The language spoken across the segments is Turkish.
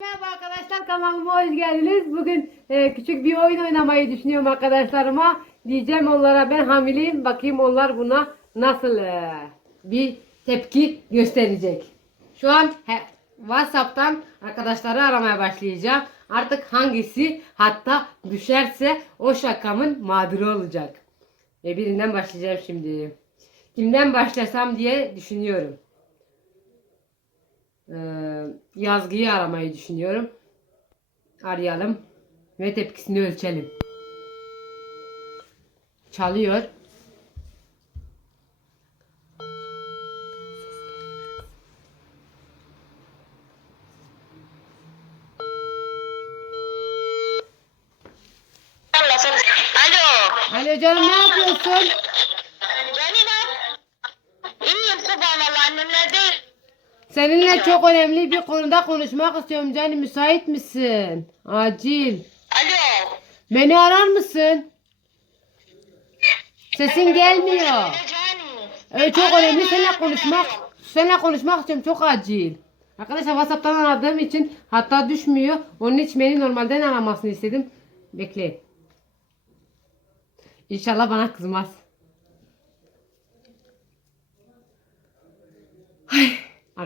Merhaba arkadaşlar kanalıma hoş geldiniz. Bugün e, küçük bir oyun oynamayı düşünüyorum arkadaşlarıma. Diyeceğim onlara ben hamileyim. Bakayım onlar buna nasıl e, bir tepki gösterecek. Şu an he, WhatsApp'tan arkadaşları aramaya başlayacağım. Artık hangisi hatta düşerse o şakamın mağduru olacak. Ve birinden başlayacağım şimdi. Kimden başlasam diye düşünüyorum. Ee, yazgıyı aramayı düşünüyorum. Arayalım ve tepkisini ölçelim. Çalıyor. Alo canım ne yapıyorsun? Canina. İyiyim kurban valla annemler değil. Seninle çok önemli bir konuda konuşmak istiyorum canım. Müsait misin? Acil. Alo. Beni arar mısın? Sesin gelmiyor. Evet çok Arıyorum, önemli seninle konuşmak. Seninle konuşmak istiyorum çok acil. Arkadaşlar WhatsApp'tan aradığım için hatta düşmüyor. Onun için beni normalden aramasını istedim. Bekle. İnşallah bana kızmaz. Ay,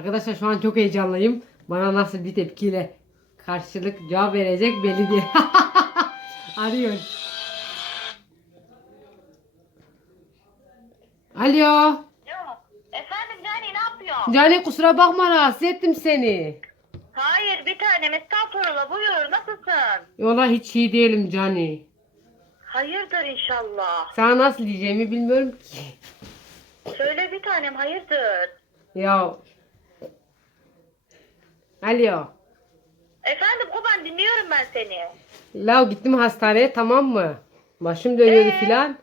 Arkadaşlar şu an çok heyecanlıyım. Bana nasıl bir tepkiyle karşılık cevap verecek belli değil. Arıyor. Alo. Yok. Efendim Cani ne yapıyorsun? Cani kusura bakma rahatsız ettim seni. Hayır bir tanem estağfurullah buyur nasılsın? Yola hiç iyi değilim Cani. Hayırdır inşallah. Sana nasıl diyeceğimi bilmiyorum ki. Söyle bir tanem hayırdır? Ya. Alo. Efendim Kuban dinliyorum ben seni. La gittim hastaneye tamam mı? Başım dönüyordu Ee? filan.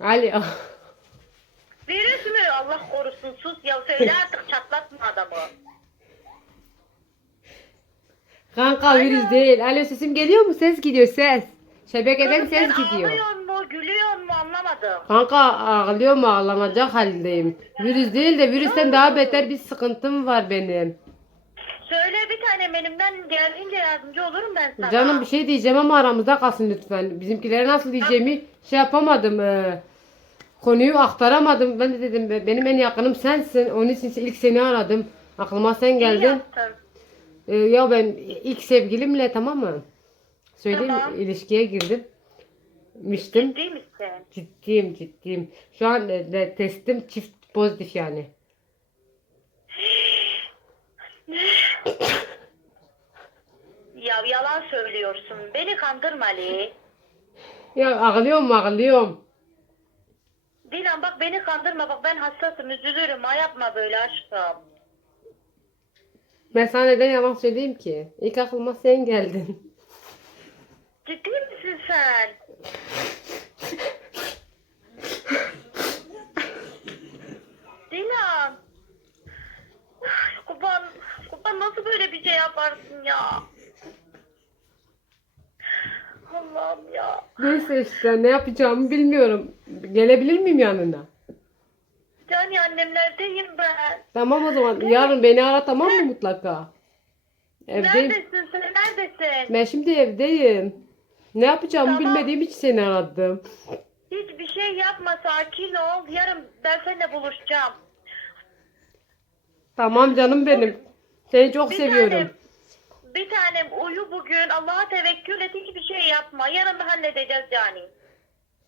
Alo. Virüs mü? Allah korusun sus ya söyle artık çatlatma adamı. Kanka virüs değil. Alo sesim geliyor mu? Ses gidiyor ses. Şebekeden Kızım ses gidiyor. ağlıyor mu gülüyor mu anlamadım. Kanka ağlıyor mu ağlanacak haldeyim. Virüs değil de virüsten daha beter bir sıkıntım var benim. Söyle bir tane benimden geldiğince yardımcı olurum ben sana. Canım bir şey diyeceğim ama aramızda kalsın lütfen. Bizimkilere nasıl diyeceğimi şey yapamadım. e, konuyu aktaramadım. Ben de dedim be- benim en yakınım sensin. Onun için ilk seni aradım. Aklıma sen İyi geldin. yaptın. E, ya ben ilk sevgilimle tamam mı? Söyleyeyim Tamam. ilişkiye girdim. Miştim. Ciddi misin? Ciddiyim ciddiyim. Şu an e, de, testim çift pozitif yani. Ya yalan söylüyorsun. Beni kandırma Ali. Ya ağlıyorum ağlıyorum. Dilan bak beni kandırma bak ben hassasım üzülürüm ha yapma böyle aşkım. Ben sana neden yalan söyleyeyim ki? İlk aklıma sen geldin. Ciddi misin sen? Dilan. Kuban, Kuban nasıl böyle bir şey yaparsın ya? Allah'ım ya. Neyse işte ne yapacağımı bilmiyorum. Gelebilir miyim yanına? Cani annemlerdeyim ben. Tamam o zaman yarın beni ara tamam mı mutlaka? Evdeyim. Neredesin sen? Neredesin? Ben şimdi evdeyim. Ne yapacağımı Tamam. bilmediğim için seni aradım. Hiçbir şey yapma sakin ol. Yarın ben seninle buluşacağım. Tamam canım benim. Seni çok seviyorum. tanem, bir tanem uyu bugün. Allah'a tevekkül et. Hiçbir şey yapma. Yarın da halledeceğiz yani.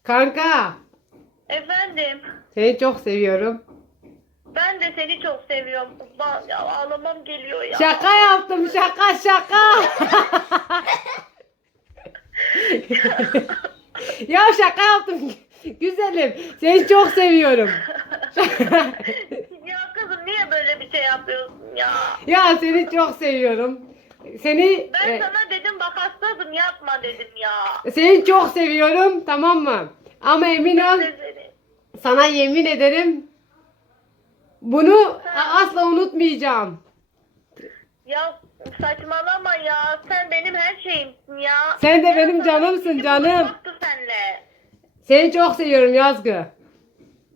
Kanka. Efendim. Seni çok seviyorum. Ben de seni çok seviyorum. Ya ağlamam geliyor ya. Şaka yaptım şaka şaka. ya şaka yaptım. Güzelim. Seni çok seviyorum. ya kızım niye böyle bir şey yapıyorsun ya? ya seni çok seviyorum. Seni Ben e, sana dedim bak hastasın yapma dedim ya. seni çok seviyorum tamam mı? Ama emin ol sana yemin ederim bunu asla unutmayacağım. Ya saçmalama ya. Sen benim her şeyimsin ya. Sen de benim canımsın canım. buluşmaktı seninle. Seni çok seviyorum Yazgı.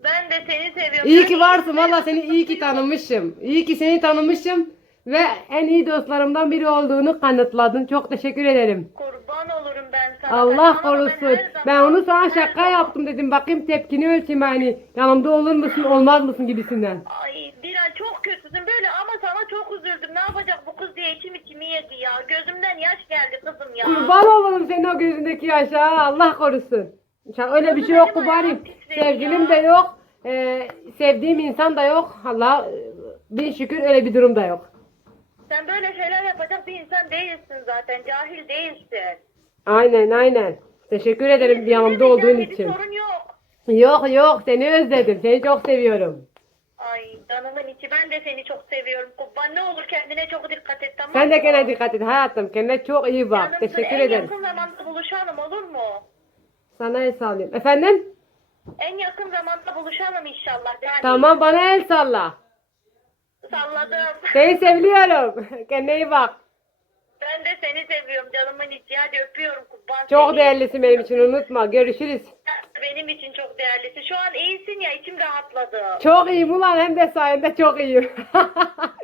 Ben de seni seviyorum. İyi ki varsın. Valla seni iyi ki tanımışım. İyi ki seni tanımışım. Ve en iyi dostlarımdan biri olduğunu kanıtladın. Çok teşekkür ederim. Kurban olurum ben sana. Allah korusun. Ben onu sana şaka yaptım dedim. Bakayım tepkini ölçeyim hani. Yanımda olur musun olmaz mısın gibisinden. Ay Dilan çok kötüsün böyle ama sana çok üzüldüm. Ne yapacak bu kız diye içim içimi yedi ya. Gözümden yaş geldi kızım ya. Kurban olurum senin o gözündeki yaşa. Allah korusun. Ya Öyle bir şey yok kubarim. Sevgilim de yok. Ee, sevdiğim insan da yok. Allah bin şükür öyle bir durum da yok. Sen böyle şeyler yapacak bir insan değilsin zaten. Cahil değilsin. Aynen aynen. Teşekkür ederim yanımda olduğun için. sorun yok. Yok yok seni özledim. Seni çok seviyorum. Ay canımın içi ben de seni çok seviyorum. Kurban ne olur kendine çok dikkat et tamam Sen de kendine dikkat et hayatım. Kendine çok iyi bak. Canımsın, Teşekkür en ederim. yakın zamanda buluşalım olur mu? Sana el sallıyorum. Efendim? En yakın zamanda buluşalım inşallah. Yani Tamam bana el salla. Salladım. Seni seviyorum. Kendine iyi bak. Ben de seni seviyorum canımın içi. Hadi öpüyorum kurban Çok seni. değerlisin benim için unutma. Görüşürüz. Benim için çok değerlisin. Şu an iyisin ya içim rahatladı. Çok iyiyim ulan hem de sayende çok iyiyim.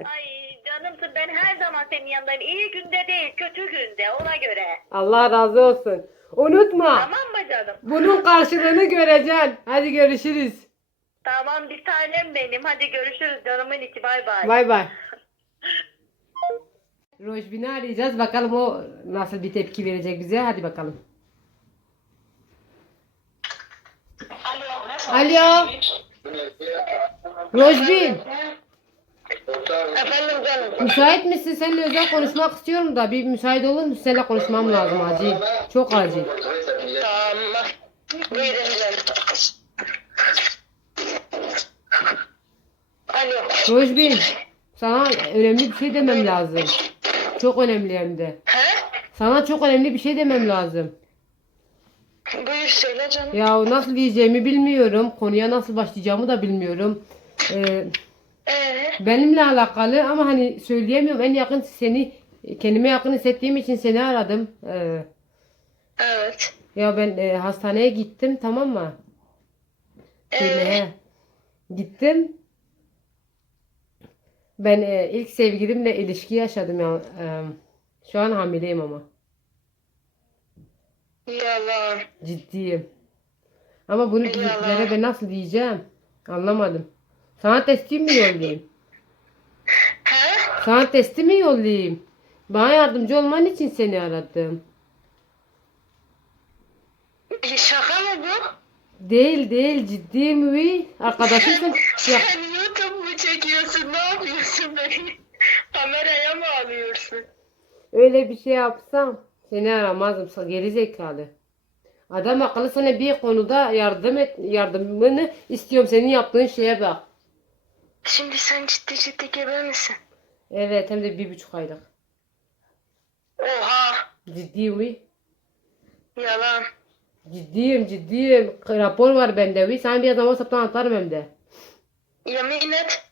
Ay canımsın ben her zaman senin yanındayım. İyi günde değil kötü günde ona göre. Allah razı olsun. Unutma. Tamam mı canım? Bunun karşılığını göreceksin. Hadi görüşürüz. Tamam bir tanem benim. Hadi görüşürüz canımın içi. Bay bay. Bay bay. Rojbin'i arayacağız. Bakalım o nasıl bir tepki verecek bize. Hadi bakalım. Alo. Rojbin. Efendim canım. Müsait misin? Seninle özel konuşmak istiyorum da bir müsait olur musun? Seninle konuşmam lazım acil. Çok acil. Tamam. Buyurun canım. Alo. Rojbin. Sana önemli bir şey demem lazım. Çok önemli hem de. He? Sana çok önemli bir şey demem lazım. Buyur söyle canım. Ya nasıl diyeceğimi bilmiyorum. Konuya nasıl başlayacağımı da bilmiyorum. Ee, Ee? benimle alakalı ama hani söyleyemiyorum. En yakın seni kendime yakın hissettiğim için seni aradım. Ee, Evet. ya ben e, hastaneye gittim tamam mı? Şöyle, he. Gittim. Ben e, ilk sevgilimle ilişki yaşadım ya. E, şu an hamileyim ama. Yalan. Ciddiyim. Ama bunu bizimkilere ben nasıl diyeceğim? Anlamadım. Sana testi mi yollayayım? Sana testi mi yollayayım? Bana yardımcı olman için seni aradım. Şaka mı bu? Değil değil ciddiyim mi? Arkadaşımsın. Ya, Sen mu çekiyorsun? Ne yapıyorsun beni? Kameraya mı alıyorsun? öyle bir şey yapsam seni aramazdım. Geri zekalı. Adam akıllı sana bir konuda yardım et, yardımını istiyorum. Senin yaptığın şeye bak. Şimdi sen ciddi ciddi gebe misin? Evet hem de bir buçuk aylık. Oha! Ciddi mi? Yalan. Ciddiyim ciddiyim. Rapor var bende. Sana bir zaman WhatsApp'tan atarım hem de. Yemin et.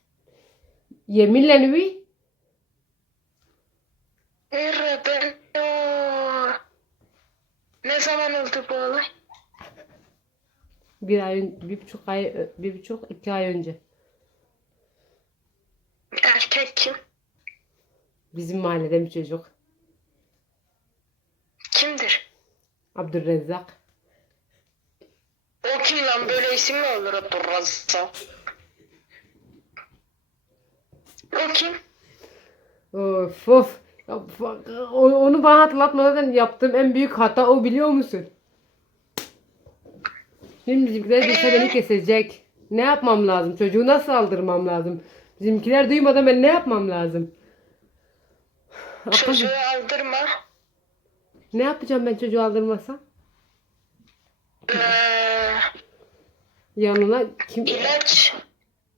Oo. Ne zaman oldu bu olay? Bir ay, bir buçuk ay, bir buçuk iki ay önce. Erkek kim? Bizim mahalleden bir çocuk. Kimdir? Abdülrezzak. O kim lan böyle isim mi olur Abdurrazzak? O kim? Of of. Ya, Onu bana hatırlatmadan yaptığım en büyük hata o biliyor musun? Şimdi bizimkiler bilse beni kesecek. Ne yapmam lazım? Çocuğu nasıl aldırmam lazım? Bizimkiler duymadan ben ne yapmam lazım? Çocuğu aldırma. Ne yapacağım ben çocuğu aldırmasam? Ee, Yanına kim? ilaç.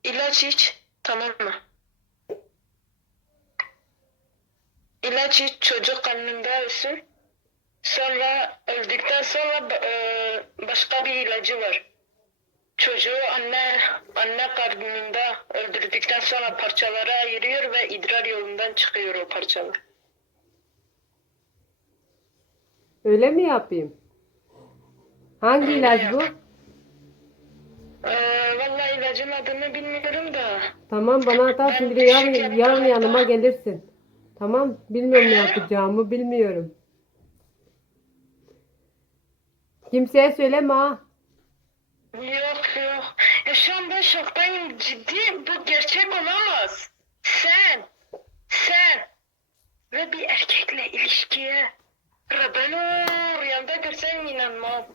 İlaç iç. Tamam mı? İlaç iç çocuk karnında ölsün. Sonra öldükten sonra e, başka bir ilacı var. Çocuğu anne anne karnında öldürdükten sonra parçalara ayırıyor ve idrar yolundan çıkıyor o parçalar. Öyle mi yapayım? Hangi Öyle ilaç yap. bu? Ee, vallahi ilacın adını bilmiyorum da. Tamam bana atarsın bir de yarın, yarın yanıma gelirsin. Tamam bilmiyorum ne yapacağımı bilmiyorum. Kimseye söyleme ha. Yok yok. Ya şu an ben şoktayım. Ciddi bu gerçek olamaz. Sen, sen ve bir erkekle ilişkiye. Rabenu rüyamda görsem inanmam.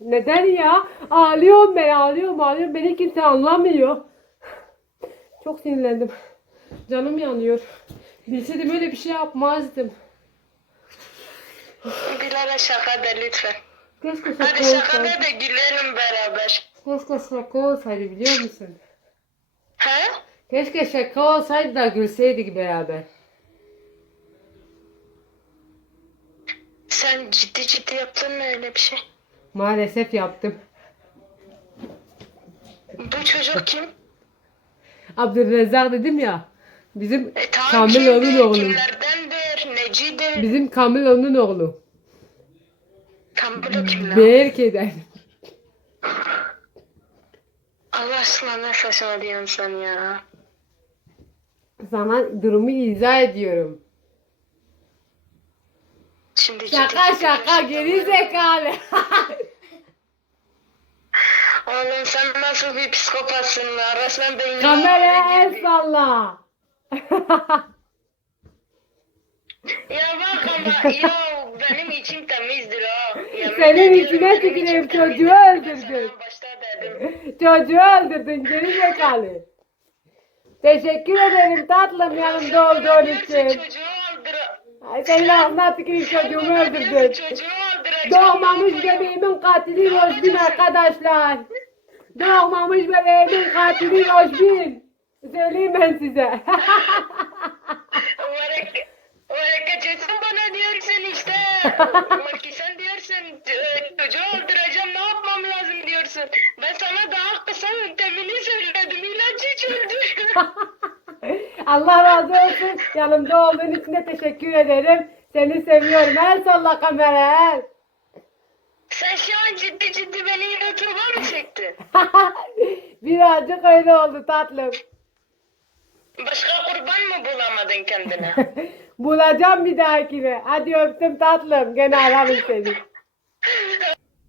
Neden ya? Ağlıyorum ben ağlıyorum ağlıyorum. Beni kimse anlamıyor. Çok sinirlendim. Canım yanıyor. Bilseydim öyle bir şey yapmazdım. Bilal şaka da lütfen. Keşke Hadi şaka şaka olsaydı. da da gülelim beraber. Keşke şaka olsaydı biliyor musun? Ha? Keşke şaka olsaydı da gülseydik beraber. Sen ciddi ciddi yaptın mı öyle bir şey? Maalesef yaptım. Bu çocuk kim? Abdülrezzak dedim ya. Bizim E, Kamil onun oğlu. kimlerdendir, necidir? Bizim Kamil onun oğlu. Tam bunu kim lan? Berke'den. Allah aşkına ne saçmalıyorsun sen ya? Sana durumu izah ediyorum. Şimdi Şaka şaka geri zekalı. Oğlum sen nasıl bir psikopatsın lan? Resmen beynine Kameraya el salla. Ya bak ama ya benim içim temizdir ha. Yemin Senin içine tüküreyim, çocuğu öldürdün. Çocuğu öldürdün geri zekalı. Teşekkür ederim tatlım yanımda Sen olduğun için. Ay, Senin ağzına tüküreyim Sen çocuğumu öldürdün. Doğmamış bebeğimin katili Rojbin arkadaşlar. Doğmamış bebeğimin katili Rojbin. Söyleyeyim ben size. Hareketi sen bana diyorsun işte. Sen diyorsun çocuğu öldüreceğim ne yapmam lazım diyorsun. Ben sana daha kısa yöntemini söyledim. İlacı hiç öldür. Allah razı olsun. Yanımda olduğun için de teşekkür ederim. Seni seviyorum. El salla kamera el. sen şu an ciddi ciddi beni yine turba mı çektin? Birazcık öyle oldu tatlım. Başka kurban mı bulamadın kendine? Bulacağım bir dahakine. Hadi öptüm tatlım. Gene ararım seni.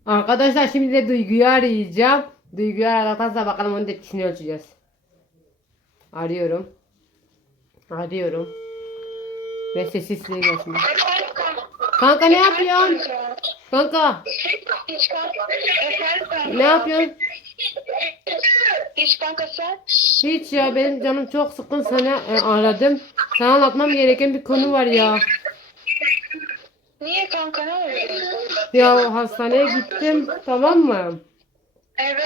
Arkadaşlar şimdi de Duygu'yu arayacağım. Duygu'yu aradıktan sonra bakalım onun tepkisini ölçeceğiz. Arıyorum. Arıyorum. Ve sessizliği gelsin. Kanka ne yapıyorsun? Kanka ne yapıyorsun? Hiç kanka sen? Hiç ya benim canım çok sıkın sana e, aradım. Sana anlatmam gereken bir konu var ya. Niye kanka ne oldu? Ya hastaneye gittim tamam mı? Evet.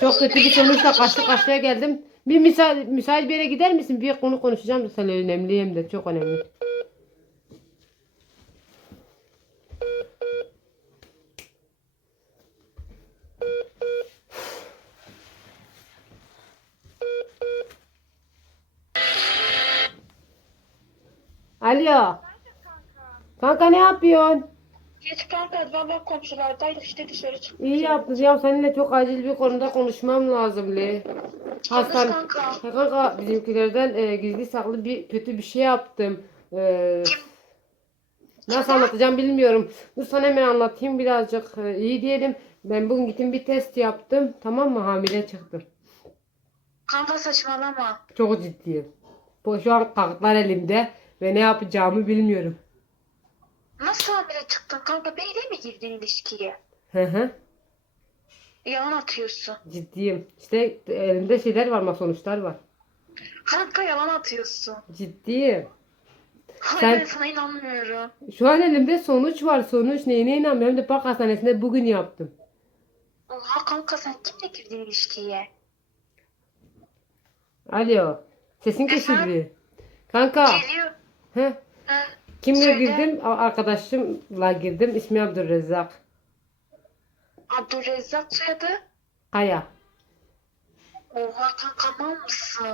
Çok kötü bir sonuçla karşı karşıya geldim. Bir müsait, müsait bir yere gider misin? Bir konu konuşacağım da sana önemli hem de çok önemli. Alo. Kanka ne yapıyorsun? Hiç kanka valla komşulardaydık işte dışarı çıktık. İyi yaptın ya seninle çok acil bir konuda konuşmam lazım Le. Hastan kanka. Ha, kanka bizimkilerden e, gizli saklı bir kötü bir şey yaptım. E, nasıl anlatacağım bilmiyorum. Dur sana hemen anlatayım birazcık. E, iyi diyelim. Ben bugün gittim bir test yaptım. Tamam mı? Hamile çıktım. Kanka saçmalama. Çok ciddiyim. Bu şu an kartlar elimde ve ne yapacağımı bilmiyorum. Nasıl hamile çıktın kanka? Beyle mi girdin ilişkiye? Hı hı. Yalan atıyorsun. Ciddiyim. İşte elimde şeyler var, ama sonuçlar var. Kanka yalan atıyorsun. Ciddiyim. Hayır Sen- sana inanmıyorum. Şu an elimde sonuç var. Sonuç neyine inanmıyorum. Hem de park hastanesinde bugün yaptım. Oha kanka sen kimle girdin ilişkiye? Alo. Sesin kesildi. Kanka. Geliyor. He. Ha, Kimle Söyle. girdim? Arkadaşımla girdim. İsmi Abdülrezzak. Abdülrezzak soyadı. Kaya. Oha kanka mal mısın?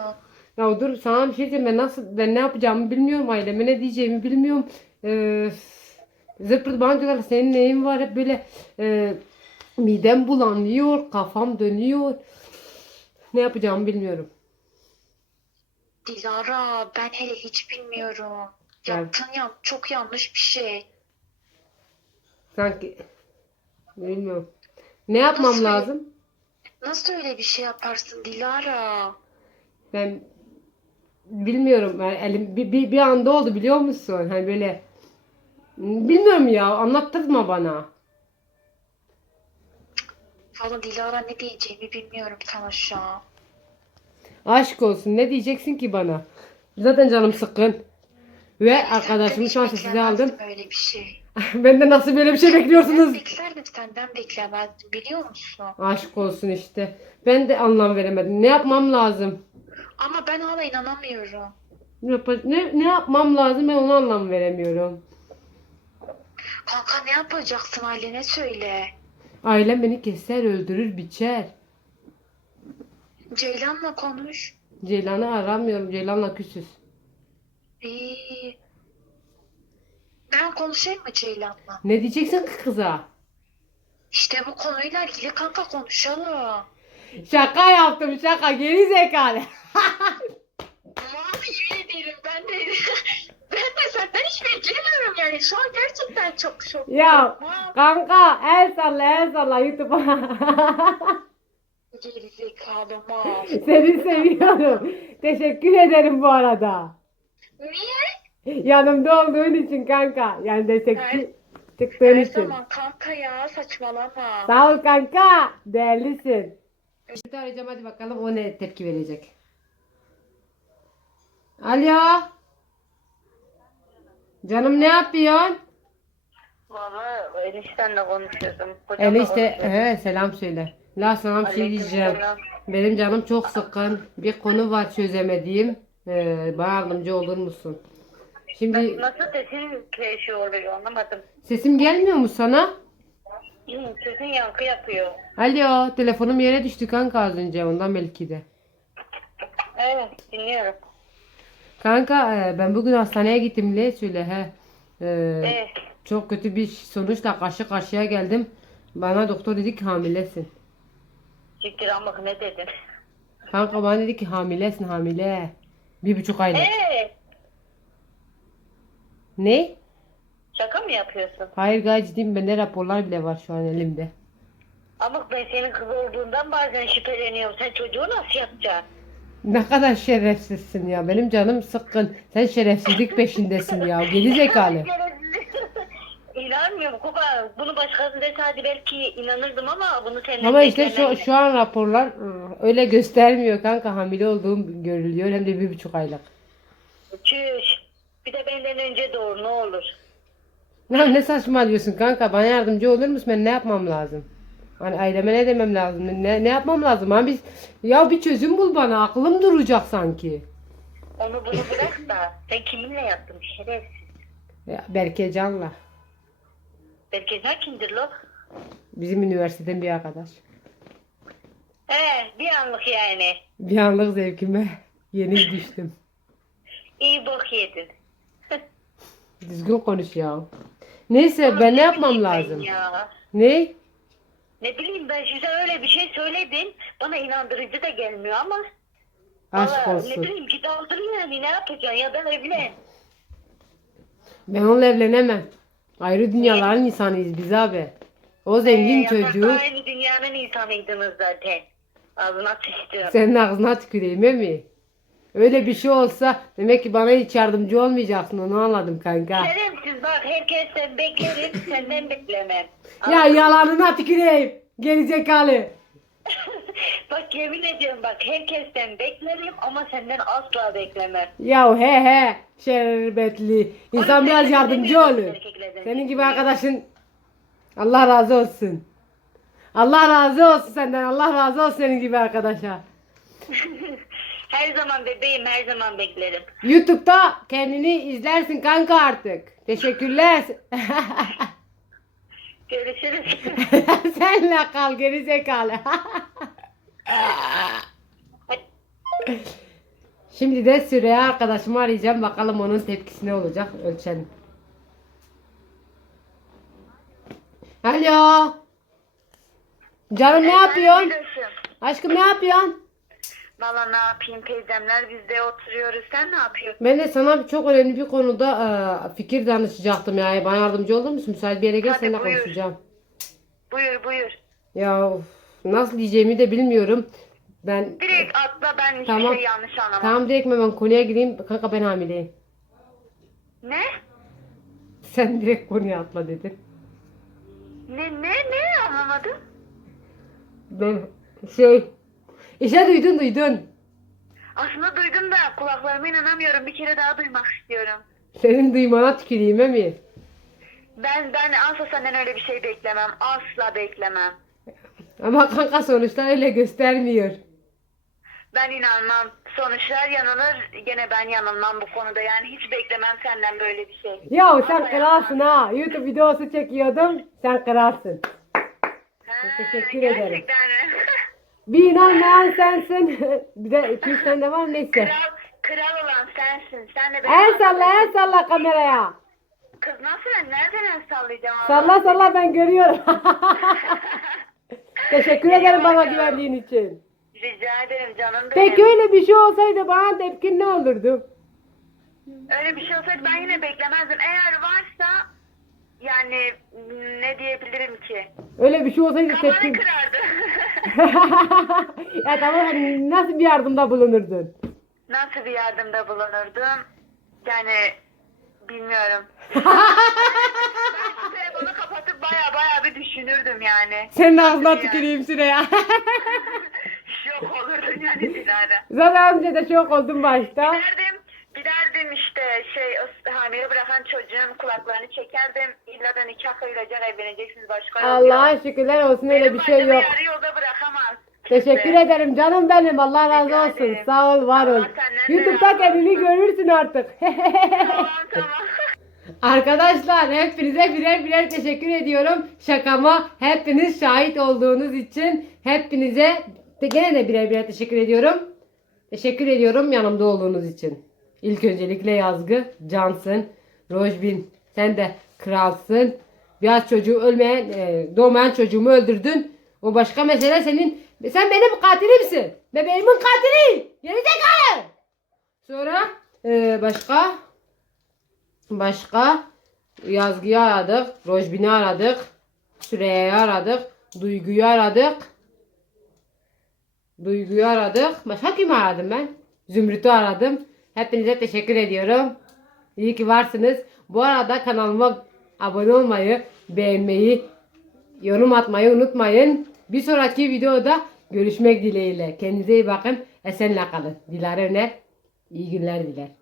Ya dur sana bir şey diyeyim. Ben nasıl ben ne yapacağımı bilmiyorum. Aileme ne diyeceğimi bilmiyorum. Ee, zırt pırt bana diyorlar senin neyin var hep böyle e, Midem bulanıyor, kafam dönüyor. Ne yapacağımı bilmiyorum. Dilara ben hele hiç bilmiyorum. Evet. Yaptın ya çok yanlış bir şey. Sanki bilmiyorum. Ne yapmam Nasıl? lazım? Nasıl öyle bir şey yaparsın Dilara? Ben bilmiyorum. Yani elim bir, bir, bir anda oldu biliyor musun? Hani böyle bilmiyorum ya. Anlattırma bana. Valla Dilara ne diyeceğimi bilmiyorum sana şu an. Aşk olsun. Ne diyeceksin ki bana? Zaten canım sıkkın. Ve arkadaşımı şu an size aldım. Öyle bir şey. ben de nasıl böyle bir şey Ben bekliyorsunuz? beklerdim senden beklemezdim biliyor musun? Aşk olsun işte. Ben de anlam veremedim. Ne yapmam lazım? Ama ben hala inanamıyorum. Ne, ne, ne yapmam lazım ben onu anlam veremiyorum. Kanka ne yapacaksın ailene söyle. Ailem beni keser, öldürür, biçer. Ceylan'la konuş. Ceylan'ı aramıyorum. Ceylan'la küsüz. İyi. Ben konuşayım mı Ceylan'la? Ne diyeceksin ki kıza? İşte bu konuyla ilgili kanka konuşalım. Şaka yaptım şaka geri zekalı. Ama yemin ederim ben de ben de senden hiç beklemiyorum yani şu an gerçekten çok şok. ya kanka el salla el salla YouTube'a. Geri zekalı mal. Seni seviyorum. Teşekkür ederim bu arada. Niye? Yanımda olduğun için kanka. Yani destekçi çıktığın Her için. zaman kanka ya saçmalama. Sağ ol kanka. Değerlisin. Şimdi arayacağım hadi bakalım o ne tepki verecek. Alo. Canım ne yapıyorsun? Valla eniştenle konuşuyordum. Kocamla Enişte konuşuyordum. he, selam söyle. La sana bir şey diyeceğim. Benim canım çok sıkkın. Bir konu var çözemediğim. Ee, bana yardımcı olur musun? Şimdi Nasıl sesin şey oluyor anlamadım. sesim gelmiyor mu sana? Hı, Sesin yankı yapıyor. Alo, telefonum yere düştü kanka az önce ondan belki de. Evet dinliyorum. Kanka e, ben bugün hastaneye gittim ne söyle he. Ee, Evet. çok kötü bir sonuçla karşı karşıya geldim. Bana doktor dedi ki hamilesin. Ama ne dedin? Kanka bana dedi ki hamilesin hamile. Bir buçuk aylık. Eee Ne? şaka mı yapıyorsun? Hayır gayet ciddiyim. Bende raporlar bile var şu an elimde. Ama ben senin kız olduğundan bazen şüpheleniyorum. Sen çocuğu nasıl yapacaksın? Ne kadar şerefsizsin ya. Benim canım sıkkın. Sen şerefsizlik peşindesin ya. Geri zekalı. İnanmıyorum Kuba. Bunu başkası deseydi belki inanırdım ama bunu senden Ama işte şu, şu an raporlar ıı, öyle göstermiyor kanka. Hamile olduğum görülüyor. Hem de bir buçuk aylık. Çüş. Bir de benden önce doğur ne olur. Ya ne saçmalıyorsun kanka? Bana yardımcı olur musun? Ben ne yapmam lazım? Hani aileme ne demem lazım? Ne, ne yapmam lazım? Ha biz ya bir çözüm bul bana. Aklım duracak sanki. Onu bunu bırak da sen kiminle yattın şerefsiz. Ya Berke Can'la. Sen kimdir lo? Bizim üniversiteden bir arkadaş. He bir anlık yani. Bir anlık zevkime yeni düştüm. İyi bok yedin. Düzgün konuş ya. Neyse ben ne yapmam ben lazım? Ya. Ne? Ne bileyim ben size öyle bir şey söyledim. Bana inandırıcı da gelmiyor ama. Aşk Valla Ne olsun. bileyim git aldır yani ne yapacaksın ya da evlen. Ben onunla evlenemem. Ayrı dünyaların insanıyız biz abi. O zengin Ee, çocuğu aynı dünyanın insanıydınız zaten. Ağzına sıçtım. senin ağzına tüküreyim değil mi? Öyle bir şey olsa demek ki bana hiç yardımcı olmayacaksın onu anladım kanka. Şerefsiz bak herkesten beklerim senden beklemem. Ya yalanına tüküreyim. Gerizekalı. bak yemin ediyorum bak herkesten beklerim ama senden asla beklemem. Ya he he şerbetli. İnsan Oğlum, biraz sen yardımcı olur. erkeklerden. Senin gibi arkadaşın Allah razı olsun. Allah razı olsun senden. Allah razı olsun senin gibi arkadaşa. her zaman bebeğim her zaman beklerim. YouTube'da kendini izlersin kanka artık. Teşekkürler. Görüşürüz. Senle kal geri zekalı. Şimdi de Süreyya arkadaşımı arayacağım. Bakalım onun tepkisi ne olacak. Ölçelim. Alo. Canım ne yapıyorsun? Aşkım ne yapıyorsun? Valla ne yapayım teyzemler biz de oturuyoruz. Sen ne yapıyorsun? Ben de sana çok önemli bir konuda e, fikir danışacaktım ya. Bana yardımcı olur musun? Müsait bir yere gel seninle buyur. konuşacağım. Buyur buyur. Ya of, nasıl diyeceğimi de bilmiyorum. Ben Direkt atla ben hiçbir Tamam. şey yanlış anlamam. tamam direkt hemen konuya gireyim. Kanka ben hamileyim. Ne? Sen direkt konuya atla dedin. Ne ne ne anlamadım. Ben şey işte duydun duydun. Aslında duydum da kulaklarıma inanamıyorum. Bir kere daha duymak istiyorum. Senin duymana tüküreyim mi? Ben ben asla senden öyle bir şey beklemem. Asla beklemem. Ama kanka sonuçlar öyle göstermiyor. Ben inanmam. Sonuçlar yanılır. Gene ben yanılmam bu konuda. Yani hiç beklemem senden böyle bir şey. Ya sen Asla kralsın ha. YouTube videosu çekiyordum. Sen kralsın. Ha, Teşekkür ederim. Gerçekten? Bir inanmayan sensin. bir de iki üç tane de var neyse. kral, kral olan sensin. Sen de El salla el salla kameraya. Kız nasıl ben nereden el sallayacağım? Salla salla ben görüyorum. Teşekkür ederim bana güvendiğin için. Rica ederim canım benim. Peki öyle bir şey olsaydı bana tepkin ne olurdu? Öyle bir şey olsaydı ben yine beklemezdim. Eğer varsa yani ne diyebilirim ki? Öyle bir şey olsaydı Kafanı tepkin... kırardı. ya tamam hani nasıl bir yardımda bulunurdun? Nasıl bir yardımda bulunurdum? Yani bilmiyorum. ben telefonu kapatıp baya baya bir düşünürdüm yani. Senin ağzına tüküreyim Süreyya. Şok olurdum yani Dilara. Zaten önce de şok oldum başta. Giderdim, 11'i bırakan çocuğun kulaklarını çekerdim. İlla da nikah kıyılacak evleneceksiniz başka yol Allah'a şükürler olsun öyle bir şey yok. yarı yolda bırakamaz. Teşekkür Size. ederim canım benim. Allah razı Rica olsun. ederim. Sağ ol, var ol. YouTube'da kendini görürsün artık. Tamam tamam. Arkadaşlar hepinize birer birer teşekkür ediyorum. Şakama hepiniz şahit olduğunuz için hepinize de gene de birer birer teşekkür ediyorum. Teşekkür ediyorum yanımda olduğunuz için. İlk öncelikle Yazgı, Cansın, Rojbin sen de kralsın. Biraz çocuğu ölmeyen, e, doğmayan çocuğumu öldürdün. O başka mesele senin. Sen benim katilimsin. Bebeğimin katili. Gerizekalı. Sonra e, başka Başka Yazgı'yı aradık, Rojbin'i aradık, Süreyya'yı aradık, Duygu'yu aradık. Duygu'yu aradık. Başka kimi aradım ben? Zümrüt'ü aradım. Hepinize teşekkür ediyorum. İyi ki varsınız. Bu arada kanalıma abone olmayı, beğenmeyi, yorum atmayı unutmayın. Bir sonraki videoda görüşmek dileğiyle. Kendinize iyi bakın. Esenle kalın. Dilara Öner. İyi günler diler.